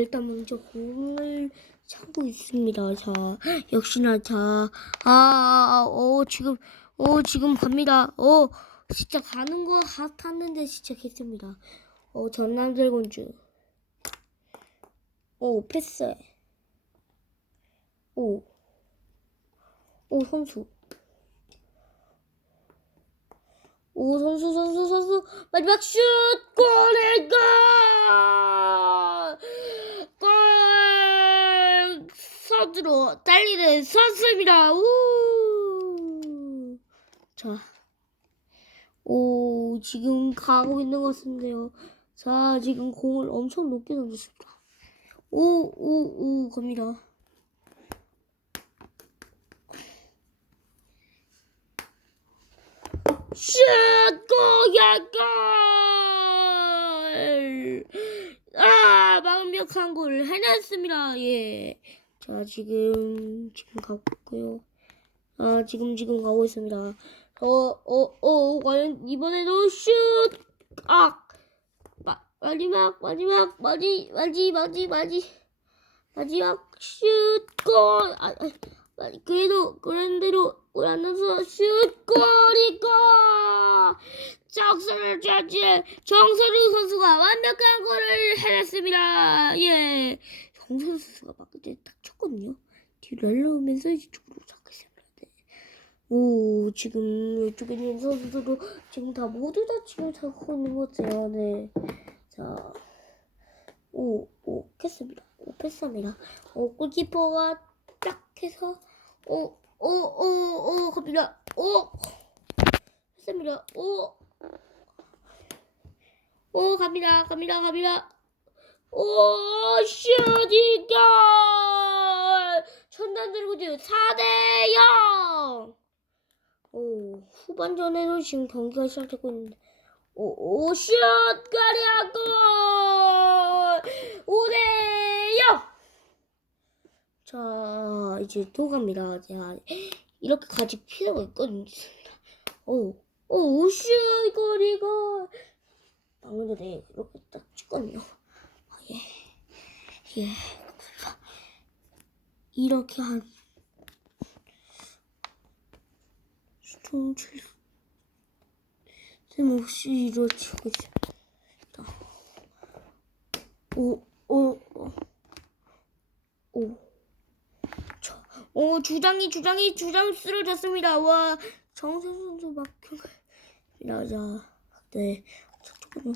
일단 먼저 공을 차고 있습니다. 자, 역시나 자, 아, 아, 어, 지금, 어, 지금 갑니다. 어, 진짜 가는 거 같았는데 진짜 했습니다. 어, 전남 드래곤즈. 오, 패스. 오, 오, 선수. 오, 선수, 선수, 선수. 마지막 슛! 골! 골! 선두로 달리는 선수입니다. 우! 자. 오, 지금 가고 있는 것 같은데요. 자, 지금 공을 엄청 높게 던졌습니다. 오, 오, 오, 갑니다. 슛! 골야 골! 아, 완벽한 골을 해냈습니다. 예. 자, 지금, 지금 가고 있고요. 아, 지금, 지금 가고 있습니다. 어, 어, 어, 과연 이번에도 슛! 아! 마, 마지막, 마지막, 마지, 마지, 마지, 마지. 마지막 슛! 골! 아, 아, 아, 그래도, 그런대로, 안나서 슛! 골이 골! 정서를 차지 정서루 선수가 완벽한 골을 해냈습니다. 예. 정서루 선수가 막 그때 딱 쳤거든요. 뒤로 날라오면서 이제 쪽으로. 네. 오, 지금 이쪽에 있는 선수들도 지금 다 모두 다 지금 잡고 있는 것 같아요. 네. 자. 오, 오, 패스입니다. 오, 패스합니다. 오, 골키퍼가 딱 해서, 오, 오, 오, 오, 갑니다. 오! 패스입니다. 오! 오, 갑니다. 갑니다. 갑니다. 오, 슈디걸! 천단 드래곤즈 4대 0! 오, 후반전에도 지금 경기가 시작되고 있는데, 오, 오, 슛! 가리아 골! 5대 0! 자, 이제 또 갑니다. 자, 이렇게 가질 필요가 있거든요. 오, 오, 슛! 거리가. 방금 전에 이렇게 딱 찍거든요. 아, 예. 이렇게 한 수동 칠 쓸모없이 이루어지고 있습니다. 오, 오, 오, 오. 저, 오, 주장이, 주장이, 주장 쓰러졌습니다. 와, 정세 선수 막혀. 자, 네. 잠깐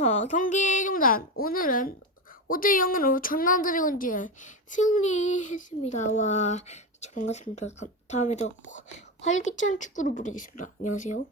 따라서 경기 중단. 오늘은 5대 0으로 전남 드래곤즈 승리했습니다. 와, 진짜 반갑습니다. 다음에도 활기찬 축구를 부르겠습니다. 안녕하세요.